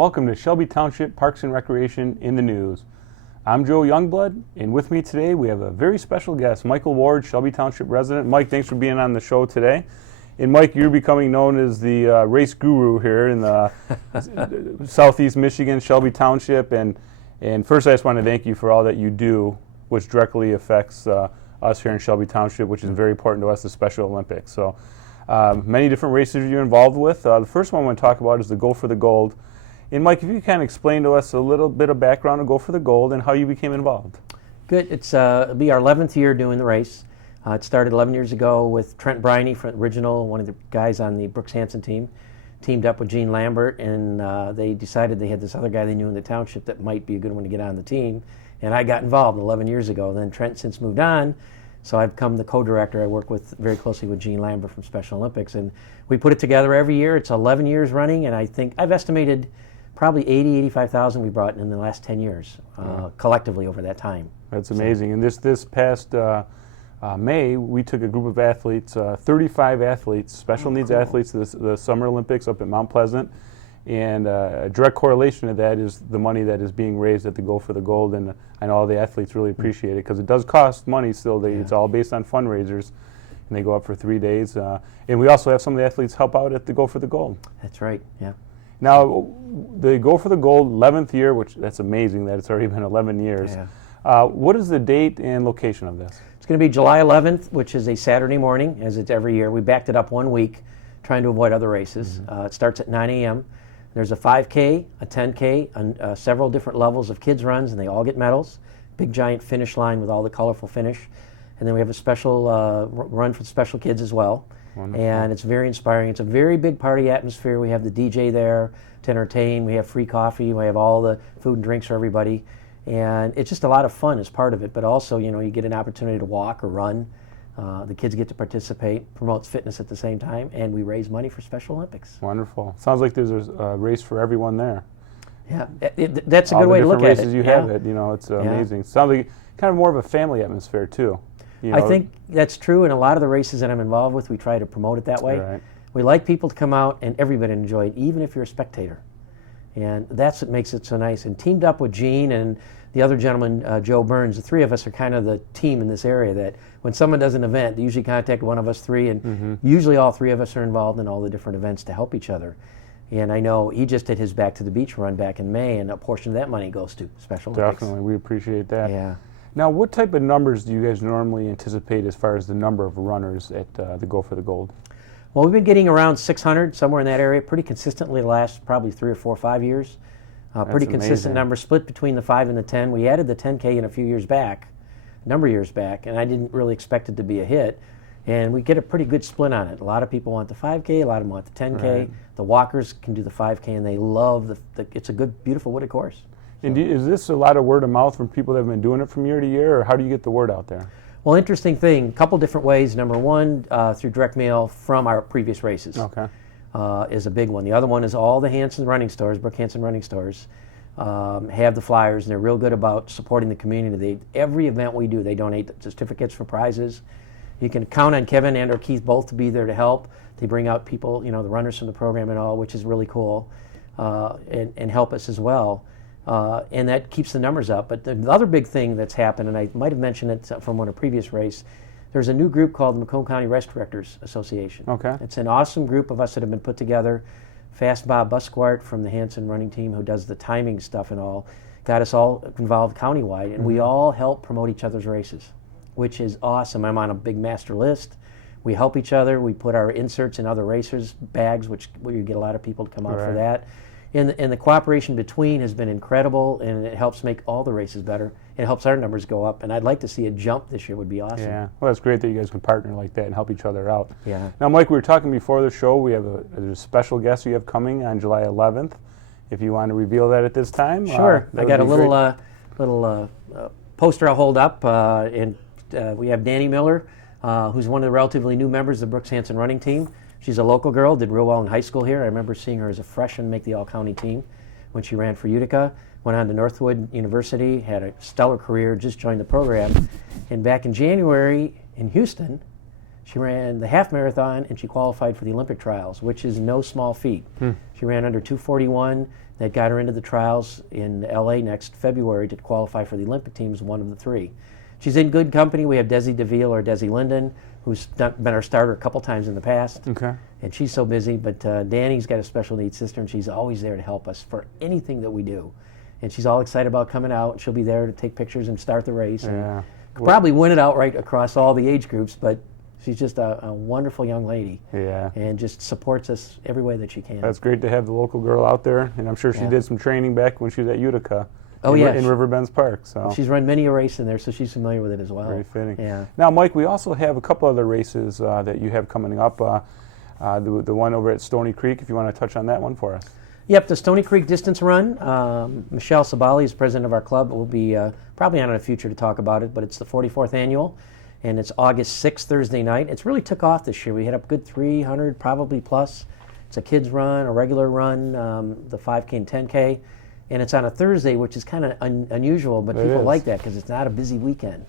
welcome to Shelby Township Parks and Recreation in the News. I'm Joe Youngblood, and with me today we have a very special guest, Michael Ward, Shelby Township resident. Mike, thanks for being on the show today. And Mike, you're becoming known as the race guru here in the southeast Michigan, Shelby Township. And first I just want to thank you for all that you do, which directly affects us here in Shelby Township, which is very important to us, the Special Olympics. So many different races you're involved with. The first one I want to talk about is the Go for the Gold. And Mike, if you can explain to us a little bit of background of Go for the Gold and how you became involved. Good. It'll be our 11th year doing the race. It started 11 years ago with Trent Briney, one of the guys on the Brooks Hansen team, teamed up with Gene Lambert, and they decided they had this other guy they knew in the township that might be a good one to get on the team. And I got involved 11 years ago. Then Trent since moved on, so I've become the co-director. I work very closely with Gene Lambert from Special Olympics, and we put it together every year. It's 11 years running, and I think I've estimated probably 85,000 we brought in the last 10 years, collectively over that time. That's amazing. And this past May, we took a group of athletes, 35 athletes, special needs athletes, to the Summer Olympics up at Mount Pleasant. And a direct correlation to that is the money that is being raised at the Go for the Gold. And I know all the athletes really appreciate it because it does cost money still. It's all based on fundraisers, and they go up for 3 days. And we also have some of the athletes help out at the Go for the Gold. That's right, yeah. Now, the Go for the Gold 11th year, which that's amazing that it's already been 11 years. Yeah. What is the date and location of this? It's going to be July 11th, which is a Saturday morning, as it's every year. We backed it up 1 week, trying to avoid other races. It starts at 9 a.m. There's a 5K, a 10K, and several different levels of kids runs, and they all get medals. Big giant finish line with all the colorful finish. And then we have a special run for special kids as well. Wonderful. And it's very inspiring. It's a very big party atmosphere. We have the DJ there to entertain. We have free coffee. We have all the food and drinks for everybody. And it's just a lot of fun as part of it. But also, you get an opportunity to walk or run. The kids get to participate, promotes fitness at the same time, and we raise money for Special Olympics. Wonderful. Sounds like there's a race for everyone there. Yeah, that's a good way to look at it. All the different races you have it's amazing. Sounds like kind of more of a family atmosphere too. I think that's true. In a lot of the races that I'm involved with, we try to promote it that way. Right. We like people to come out and everybody enjoy it, even if you're a spectator. And that's what makes it so nice. And teamed up with Gene and the other gentleman, Joe Burns, the three of us are kind of the team in this area that when someone does an event, they usually contact one of us three, and usually all three of us are involved in all the different events to help each other. And I know he just did his Back to the Beach run back in May, and a portion of that money goes to Special Olympics. Definitely, we appreciate that. Yeah. Now, what type of numbers do you guys normally anticipate as far as the number of runners at the Go for the Gold? Well, we've been getting around 600, somewhere in that area, pretty consistently the last probably 3 or 4 or 5 years. Pretty consistent number, split between the 5 and the 10. We added the 10K in a number of years back, and I didn't really expect it to be a hit. And we get a pretty good split on it. A lot of people want the 5K, a lot of them want the 10K. Right. The walkers can do the 5K, and they love it's a good, beautiful wooded course. And is this a lot of word of mouth from people that have been doing it from year to year, or how do you get the word out there? Well, interesting thing, a couple different ways. Number one, through direct mail from our previous races. Okay. Is a big one. The other one is all the Hansen running stores, Brooks Hansen running stores, have the flyers, and they're real good about supporting the community. Every event we do, they donate certificates for prizes. You can count on Kevin and or Keith both to be there to help. They bring out people, the runners from the program and all, which is really cool, and help us as well. And that keeps the numbers up. But the other big thing that's happened, and I might have mentioned it from a previous race, there's a new group called the Macomb County Race Directors Association. Okay. It's an awesome group of us that have been put together. Fast Bob Busquart from the Hansen running team, who does the timing stuff and all, got us all involved countywide, and we all help promote each other's races, which is awesome. I'm on a big master list. We help each other. We put our inserts in other racers' bags, where you get a lot of people to come out for that. And the cooperation between has been incredible, and it helps make all the races better. It helps our numbers go up, and I'd like to see a jump this year. Would be awesome. Yeah, well, that's great that you guys can partner like that and help each other out. Yeah. Now, Mike, we were talking before the show. We have a special guest you have coming on July 11th. If you want to reveal that at this time. Sure. I got a little poster I'll hold up, and we have Danny Miller, who's one of the relatively new members of the Brooks Hansen running team. She's a local girl, did real well in high school here. I remember seeing her as a freshman make the all-county team when she ran for Utica. Went on to Northwood University, had a stellar career, just joined the program. And back in January in Houston, She ran the half marathon and she qualified for the Olympic trials, which is no small feat. She ran under 2:41. That got her into the trials in LA next February to qualify for the Olympic teams, one of the three. She's in good company. We have Desi DeVille or Desi Linden, who's been our starter a couple times in the past. Okay. And she's so busy, but Danny's got a special needs sister, and she's always there to help us for anything that we do. And she's all excited about coming out. She'll be there to take pictures and start the race. Yeah. Could probably win it outright across all the age groups, but she's just a wonderful young lady. Yeah. And just supports us every way that she can. That's great to have the local girl out there, and I'm sure she did some training back when she was at Utica. In Riverbends Park. So she's run many a race in there, so she's familiar with it as well. Very fitting. Yeah. Now, Mike, we also have a couple other races that you have coming up. The one over at Stony Creek, if you want to touch on that one for us. Yep, the Stony Creek Distance Run. Michelle Sabali is president of our club. We'll be probably on in the future to talk about it, but it's the 44th annual, and it's August 6th, Thursday night. It's really took off this year. We had a good 300, probably plus. It's a kids run, a regular run, the 5K and 10K, and it's on a Thursday, which is kind of unusual, but people like that because it's not a busy weekend.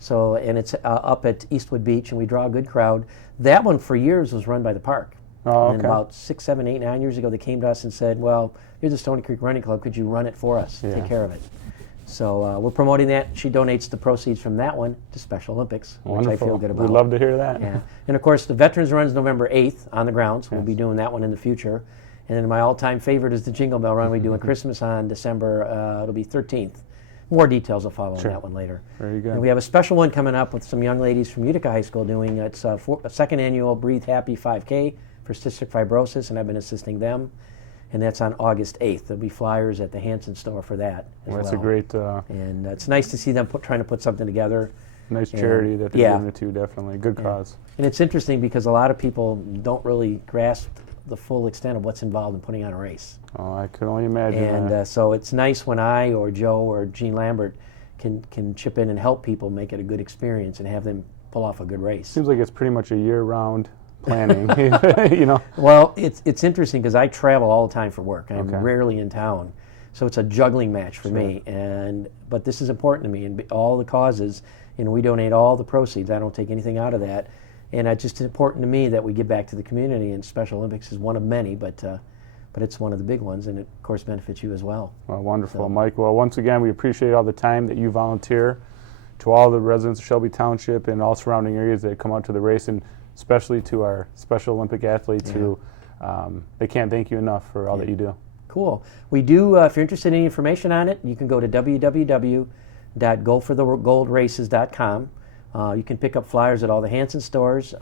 So, and it's up at Eastwood Beach, and we draw a good crowd. That one for years was run by the park. Oh, okay. And about 6, 7, 8, 9 years ago, they came to us and said, well, here's the Stony Creek Running Club. Could you run it for us, take care of it? So we're promoting that. She donates the proceeds from that one to Special Olympics, Wonderful. which I feel good about. We'd love to hear that. Yeah. And, of course, the Veterans Run's November 8th on the grounds. We'll be doing that one in the future. And then my all-time favorite is the Jingle Bell Run. We do on Christmas on December, it'll be 13th. More details will follow on that one later. Very good. And we have a special one coming up with some young ladies from Utica High School doing a second annual Breathe Happy 5K for cystic fibrosis, and I've been assisting them. And that's on August 8th. There'll be flyers at the Hanson store for that as well. That's a great... and it's nice to see them trying to put something together. Nice charity that they're giving it to, definitely. Good cause. And it's interesting because a lot of people don't really grasp the full extent of what's involved in putting on a race. Oh, I could only imagine And so it's nice when I or Joe or Gene Lambert can chip in and help people make it a good experience and have them pull off a good race. Seems like it's pretty much a year-round planning, you know. Well, it's interesting because I travel all the time for work. I'm rarely in town. So it's a juggling match for me. But this is important to me, and all the causes, we donate all the proceeds. I don't take anything out of that. And it's just important to me that we give back to the community, and Special Olympics is one of many, but it's one of the big ones, and it, of course, benefits you as well. Well, wonderful, Mike. Well, once again, we appreciate all the time that you volunteer to all the residents of Shelby Township and all surrounding areas that come out to the race, and especially to our Special Olympic athletes who they can't thank you enough for all that you do. Cool. We do, if you're interested in any information on it, you can go to www.goforthegoldraces.com. You can pick up flyers at all the Hanson stores.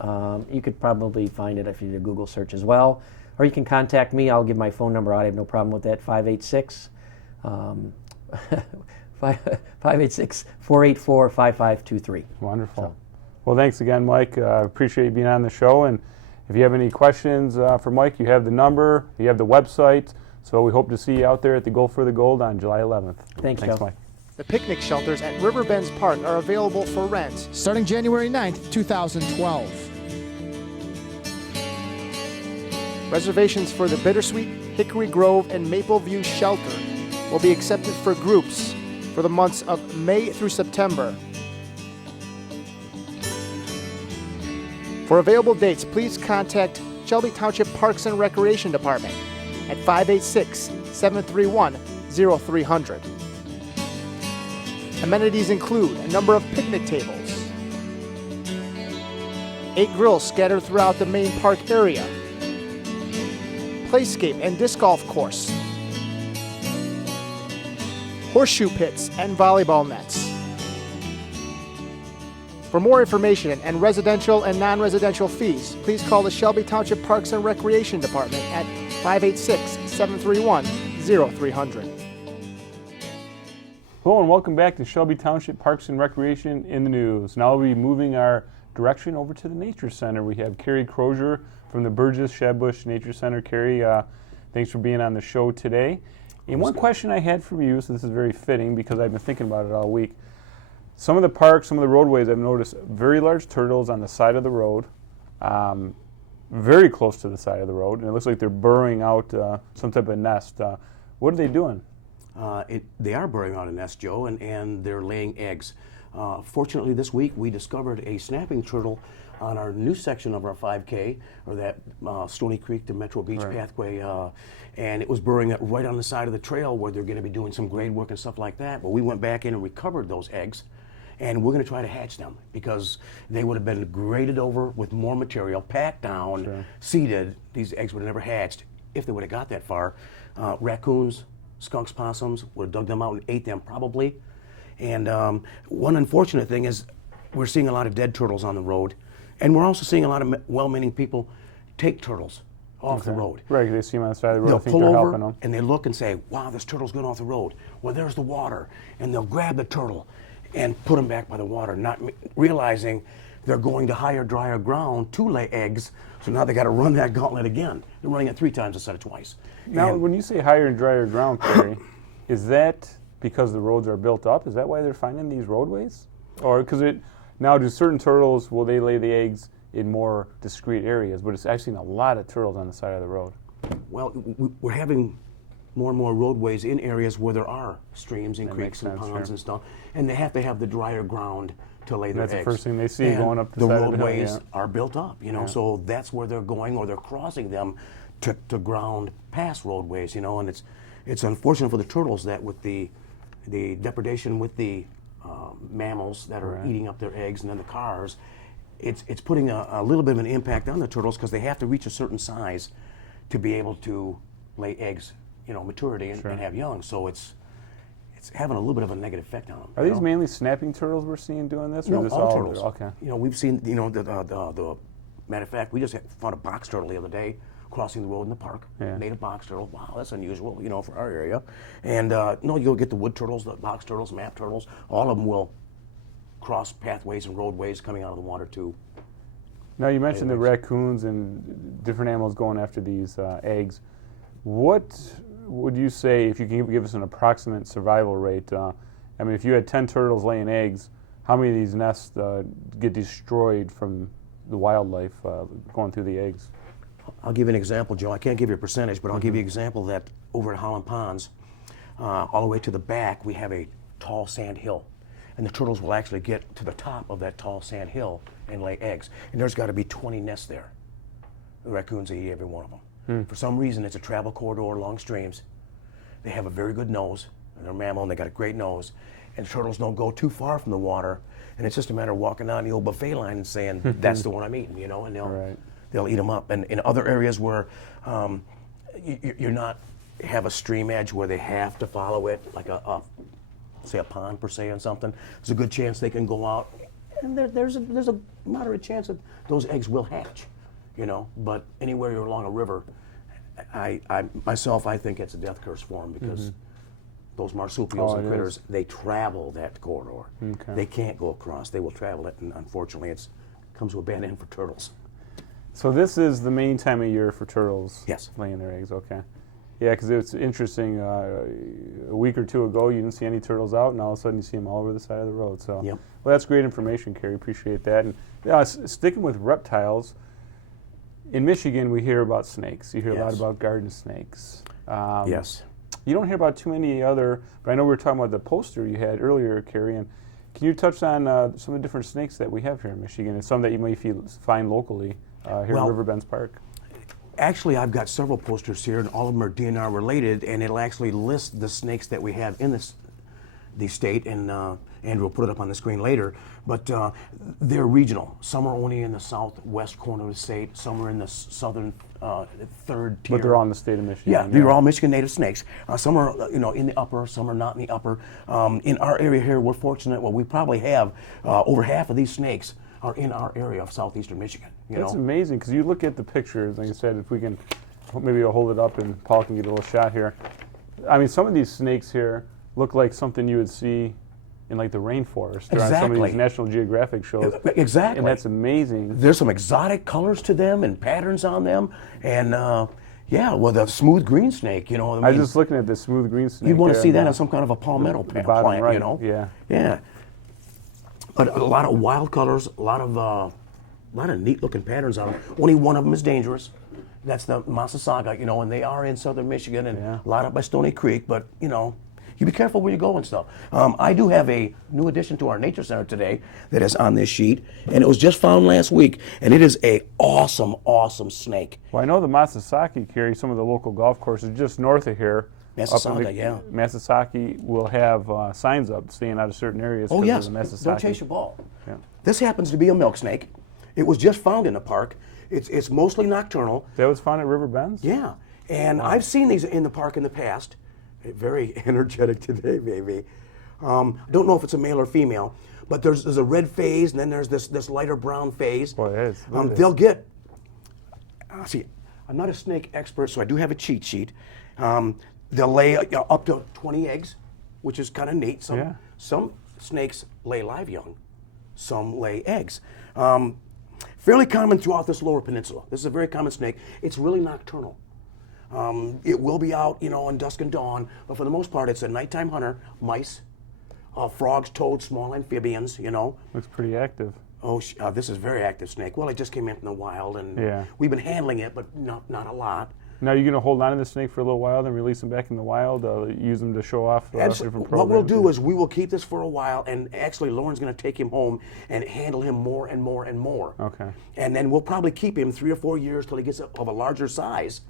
You could probably find it if you did a Google search as well. Or you can contact me. I'll give my phone number out. I have no problem with that, 586-484-5523. Wonderful. So. Well, thanks again, Mike. Appreciate you being on the show. And if you have any questions for Mike, you have the number, you have the website. So we hope to see you out there at the Go for the Gold on July 11th. Thanks Joe. Mike. The picnic shelters at Riverbends Park are available for rent starting January 9th, 2012. Reservations for the Bittersweet, Hickory Grove, and Maple View shelter will be accepted for groups for the months of May through September. For available dates, please contact Shelby Township Parks and Recreation Department at 586-731-0300. Amenities include a number of picnic tables, 8 grills scattered throughout the main park area, playscape and disc golf course, horseshoe pits and volleyball nets. For more information and residential and non-residential fees, please call the Shelby Township Parks and Recreation Department at 586-731-0300. Hello and welcome back to Shelby Township Parks and Recreation in the News. Now we'll be moving our direction over to the Nature Center. We have Carrie Crozier from the Burgess Shadbush Nature Center. Carrie, thanks for being on the show today. And one question I had for you, so this is very fitting because I've been thinking about it all week. Some of the parks, some of the roadways, I've noticed very large turtles on the side of the road, very close to the side of the road, and it looks like they're burrowing out some type of nest. What are they doing? They are burrowing out a nest, Joe, and they're laying eggs. Fortunately, this week we discovered a snapping turtle on our new section of our 5K, or that Stony Creek to Metro Beach pathway, and it was burrowing right on the side of the trail where they're going to be doing some grade work and stuff like that. But we went back in and recovered those eggs, and we're going to try to hatch them because they would have been graded over with more material, packed down, seeded. These eggs would have never hatched if they would have got that far. Raccoons, skunks, possums would have dug them out and ate them probably. And one unfortunate thing is we're seeing a lot of dead turtles on the road, and we're also seeing a lot of well-meaning people take turtles off the road. Right, they see them on the side of the road, They'll I think pull they're over helping them. and they look and say, wow, this turtle's going off the road. Well, there's the water. And they'll grab the turtle and put him back by the water, not realizing they're going to higher, drier ground to lay eggs. So now they got to run that gauntlet again. They're running it 3 times instead of twice. Now, when you say higher and drier ground, Kerry, is that because the roads are built up? Is that why they're finding these roadways? Or because now do certain turtles, will they lay the eggs in more discrete areas? But I've seen a lot of turtles on the side of the road. Well, we're having more and more roadways in areas where there are streams and creeks and ponds and stuff, and they have to have the drier ground to lay their eggs. That's the first thing they see going up the side side of the hill. roadways are built up, so that's where they're going, or they're crossing them to ground past roadways, and it's unfortunate for the turtles that with the depredation with the mammals that are eating up their eggs, and then the cars, it's putting a little bit of an impact on the turtles because they have to reach a certain size to be able to lay eggs, maturity and have young. So it's having a little bit of a negative effect on them. Are these mainly snapping turtles we're seeing doing this? Or No, this all turtles. Okay. We've seen, the matter of fact, we just found a box turtle the other day crossing the road in the park. Native box turtle. Wow, that's unusual, for our area. And you'll get the wood turtles, the box turtles, map turtles. All of them will cross pathways and roadways coming out of the water too. Now you mentioned the raccoons and different animals going after these eggs. What would you say, if you can give us an approximate survival rate? If you had 10 turtles laying eggs, how many of these nests get destroyed from the wildlife going through the eggs? I'll give you an example, Joe. I can't give you a percentage, but I'll give you an example that over at Holland Ponds, all the way to the back, we have a tall sand hill. And the turtles will actually get to the top of that tall sand hill and lay eggs. And there's got to be 20 nests there. The raccoons eat every one of them. For some reason, it's a travel corridor along streams. They have a very good nose, and they're a mammal, and they got a great nose. And turtles don't go too far from the water, and it's just a matter of walking down the old buffet line and saying, that's the one I'm eating, and they'll eat them up. And in other areas where you're not have a stream edge where they have to follow it, like say a pond per se or something, there's a good chance they can go out, and there's a moderate chance that those eggs will hatch, But anywhere you're along a river, I think it's a death curse for them because those marsupials and critters, they travel that corridor. They can't go across. They will travel it, and unfortunately, it comes to a bad end for turtles. So this is the main time of year for turtles Yes. laying their eggs, okay. Yeah, because it's interesting. A week or two ago, you didn't see any turtles out, and all of a sudden you see them all over the side of the road. So, well, that's great information, Kerry. Appreciate that. And sticking with reptiles, in Michigan, we hear about snakes. You hear a lot about garden snakes. Yes. You don't hear about too many other, but I know we were talking about the poster you had earlier, Kerry. And can you touch on some of the different snakes that we have here in Michigan, and some that you may find locally here in Riverbends Park? Actually, I've got several posters here, and all of them are DNR related, and it'll actually list the snakes that we have in the state, and Andrew will put it up on the screen later. But they're regional. Some are only in the southwest corner of the state. Some are in the southern third tier. But they're all in the state of Michigan. Yeah, they're all Michigan native snakes. Some are, in the upper. Some are not in the upper. In our area here, we're fortunate. Well, we probably have over half of these snakes are in our area of southeastern Michigan. That's amazing, because you look at the pictures, like I said, if we can, maybe I'll hold it up and Paul can get a little shot here. Some of these snakes here look like something you would see in like the rainforest or on some of these National Geographic shows. Exactly. And that's amazing. There's some exotic colors to them and patterns on them, and the smooth green snake, I was just looking at this smooth green snake. You'd want to see that on some kind of a palmetto plant, right. Yeah. But a lot of wild colors, a lot of neat-looking patterns on them. Only one of them is dangerous. That's the Massasauga, and they are in southern Michigan and a lot up by Stony Creek. But You be careful where you go and stuff. I do have a new addition to our nature center today that is on this sheet, and it was just found last week, and it is a awesome, awesome snake. Well, I know the Masasaki carry some of the local golf courses just north of here. Massasoit, yeah. Masasaki will have signs up staying out of certain areas. Oh, yes. Of the Masasaki. Don't chase your ball. Yeah. This happens to be a milk snake. It was just found in the park. It's mostly nocturnal. That was found at River Bends? Yeah. And I've seen these in the park in the past. Very energetic today, baby. I don't know if it's a male or female, but there's a red phase, and then there's this lighter brown phase. Boy, that is. They'll get. See, I'm not a snake expert, so I do have a cheat sheet. They'll lay up to 20 eggs, which is kind of neat. Some snakes lay live young. Some lay eggs. Fairly common throughout this lower peninsula. This is a very common snake. It's really nocturnal. It will be out, in dusk and dawn, but for the most part, it's a nighttime hunter. Mice, frogs, toads, small amphibians. Looks pretty active. Oh, this is a very active snake. Well, it just came in from the wild, and we've been handling it, but not a lot. Now, you're going to hold on to the snake for a little while, then release them back in the wild, use them to show off different programs? What we'll do is we will keep this for a while, and actually Lauren's going to take him home and handle him more and more and more. Okay. And then we'll probably keep him 3 or 4 years till he gets of a larger size,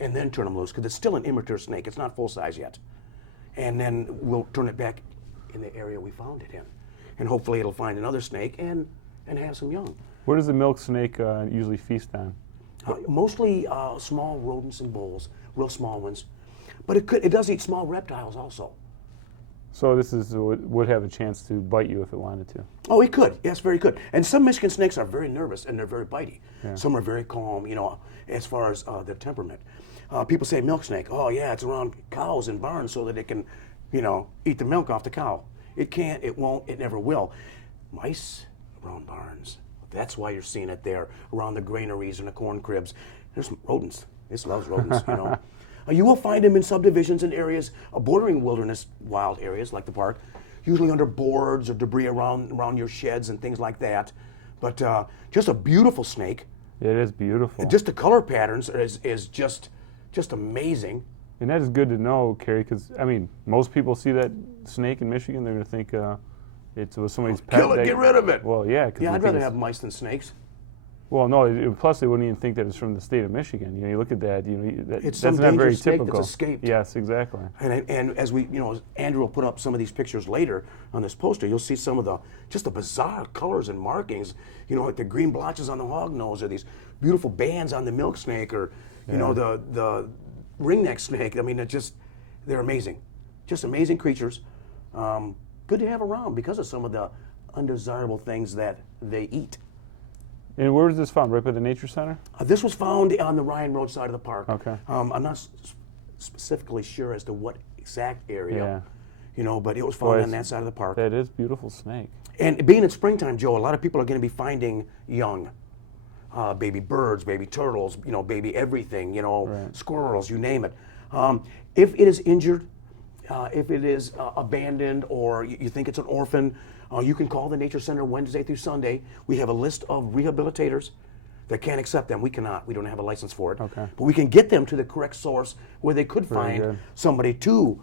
and then turn him loose, because it's still an immature snake. It's not full size yet. And then we'll turn it back in the area we found it in. And hopefully it'll find another snake and have some young. What does the milk snake usually feast on? Mostly small rodents and voles, real small ones. But it does eat small reptiles also. So this would have a chance to bite you if it wanted to. Oh, it could. Yes, very good. And some Michigan snakes are very nervous and they're very bitey. Yeah. Some are very calm, as far as their temperament. People say milk snake. Oh, yeah, it's around cows and barns so that it can, eat the milk off the cow. It can't, it won't, it never will. Mice around barns. That's why you're seeing it there, around the granaries and the corn cribs. There's some rodents. This loves rodents, You will find them in subdivisions and areas, bordering wilderness, wild areas like the park, usually under boards or debris around your sheds and things like that. But just a beautiful snake. It is beautiful. Just the color patterns is just amazing. And that is good to know, Kerry, because, most people see that snake in Michigan, they're going to think it was somebody's pet. Kill it, get rid of it. Well, yeah. Yeah, I'd rather have mice than snakes. Well, no, plus they wouldn't even think that it's from the state of Michigan. You look at that, it's that's some not very snake typical. That's escaped. Yes, exactly. And as we, as Andrew will put up some of these pictures later on this poster, you'll see some of the bizarre colors and markings. Like the green blotches on the hognose, or these beautiful bands on the milk snake, or the ringneck snake. They're amazing, just amazing creatures. Good to have around because of some of the undesirable things that they eat. And where was this found? Right by the Nature Center? This was found on the Ryan Road side of the park. Okay. I'm not specifically sure as to what exact area, but it was found on that side of the park. That is beautiful snake. And being in springtime, Joe, a lot of people are going to be finding young, baby birds, baby turtles, baby everything, Right. Squirrels, you name it. If it is injured, if it is abandoned, or you think it's an orphan, you can call the Nature Center Wednesday through Sunday. We have a list of rehabilitators that can accept them. We cannot. We don't have a license for it. Okay. But we can get them to the correct source where they could Very find good. somebody to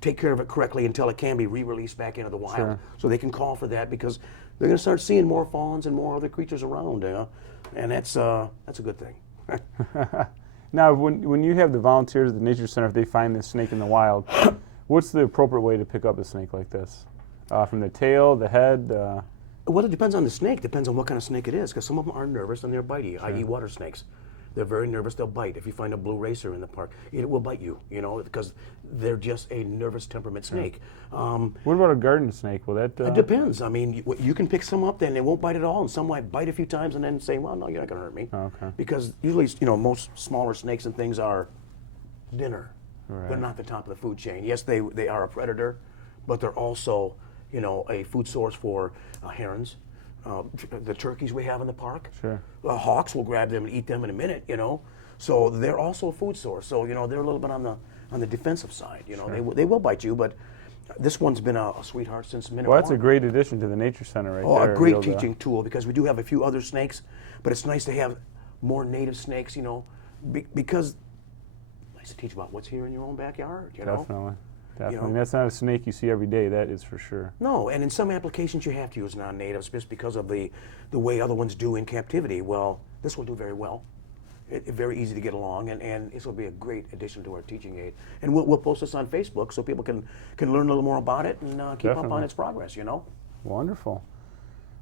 take care of it correctly until it can be re-released back into the wild. Sure. So they can call for that, because they're going to start seeing more fawns and more other creatures around. And that's a good thing. Now, when you have the volunteers at the Nature Center, if they find this snake in the wild, what's the appropriate way to pick up a snake like this? From the tail, the head? Well, it depends on the snake. Depends on what kind of snake it is, because some of them are nervous and they're bitey, i.e. water snakes. They're very nervous, they'll bite. If you find a blue racer in the park, it will bite you, because they're just a nervous temperament snake. What about a garden snake? Will that? It depends. You can pick some up, then they won't bite at all, and some might bite a few times and then say, well, no, you're not going to hurt me. Oh, okay. Because usually, most smaller snakes and things are dinner. Right. They're not the top of the food chain. Yes, they are a predator, but they're also, a food source for herons. The turkeys we have in the park. Sure. Hawks will grab them and eat them in a minute, So they're also a food source. So, they're a little bit on the defensive side. Sure. They will bite you, but this one's been a sweetheart since minute Well, that's one. a great addition to the Nature Center right there. A great teaching tool, because we do have a few other snakes, but it's nice to have more native snakes, because it's nice to teach about what's here in your own backyard, Definitely. Definitely. That's not a snake you see every day, that is for sure. No, and in some applications you have to use non-natives just because of the way other ones do in captivity. Well, this will do very well. Very easy to get along, and this will be a great addition to our teaching aid. And we'll post this on Facebook so people can learn a little more about it and keep up on its progress, Wonderful.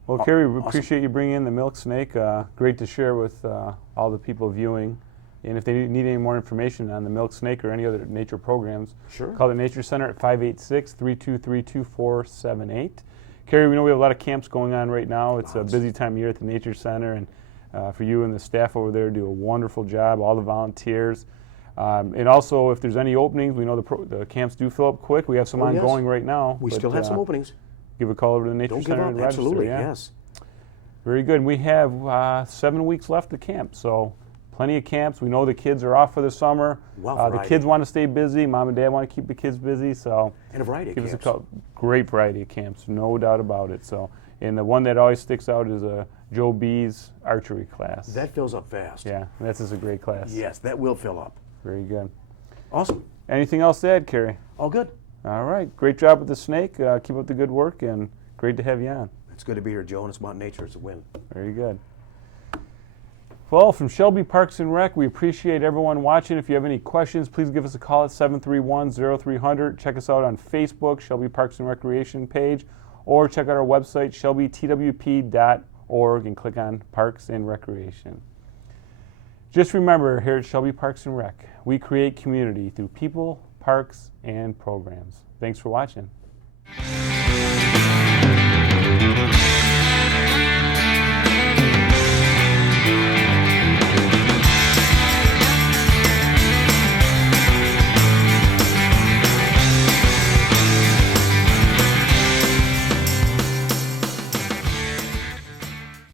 Well, Carrie, we appreciate you bringing in the milk snake. Great to share with all the people viewing. And if they need any more information on the milk snake or any other nature programs, Sure. Call the Nature Center at 586-323-2478. Carrie, we know we have a lot of camps going on right now. It's a busy time of year at the Nature Center, and for you and the staff over there do a wonderful job, all the volunteers. And also, if there's any openings, we know the camps do fill up quick. We have some ongoing right now. We still have some openings. Give a call over to the Nature Don't Center give and up. register. Absolutely, Yeah. yes. Very good. We have 7 weeks left of camp, so plenty of camps. We know the kids are off for the summer. Well, the kids want to stay busy. Mom and Dad want to keep the kids busy, so And a variety of give camps. us a call. Great variety of camps, no doubt about it. So, and the one that always sticks out is Joe B's archery class. That fills up fast. Yeah, that's just a great class. Yes, that will fill up. Very good. Awesome. Anything else to add, Carrie? All good. All right. Great job with the snake. Keep up the good work, and great to have you on. It's good to be here, Joe, and it's about nature. It's a win. Very good. Well, from Shelby Parks and Rec, we appreciate everyone watching. If you have any questions, please give us a call at 731-0300. Check us out on Facebook, Shelby Parks and Recreation page, or check out our website, shelbytwp.org, and click on Parks and Recreation. Just remember, here at Shelby Parks and Rec, we create community through people, parks, and programs. Thanks for watching.